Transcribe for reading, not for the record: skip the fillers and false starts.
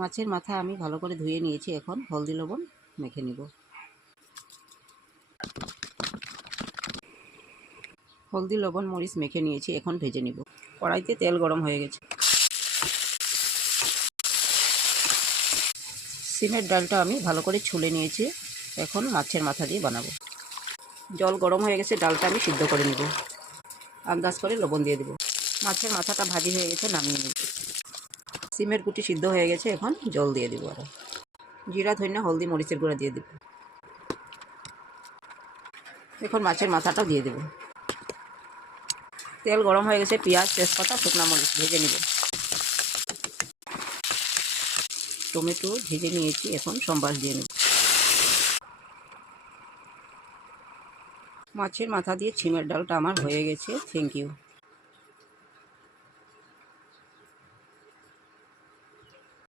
মাছের মাথা আমি ভালো করে ধুয়ে নিয়েছি। এখন হলদি লবণ মেখে নিব। হলদি লবণ মরিচ মেখে নিয়েছি, এখন ভেজে নিব। কড়াইতে তেল গরম হয়ে গেছে। সিমের ডালটা আমি ভালো করে ছুলে নিয়েছি। এখন মাছের মাথা দিয়ে বানাবো। জল গরম হয়ে গেছে, ডালটা আমি সিদ্ধ করে নিব। আন্দাজ করে লবণ দিয়ে দেব। মাছের মাথাটা ভাজি হয়ে গেছে, নামিয়ে নিব। সিমের কুটি সিদ্ধ হয়ে গেছে, এখন জল দিয়ে দেবো। আরও জিরা ধনিয়া হলদি মরিচের গুঁড়া দিয়ে দেব। এখন মাছের মাথাটা দিয়ে দেব। তেল গরম হয়ে গেছে, পেঁয়াজ তেজপাতা শুকনো মরিচ ভেজে নিব। টমেটো ভেজে নিয়েছি, এখন সম্বাস দিয়ে নেব। মাছের মাথা দিয়ে সিমের ডালটা আমার হয়ে গেছে। Thank you.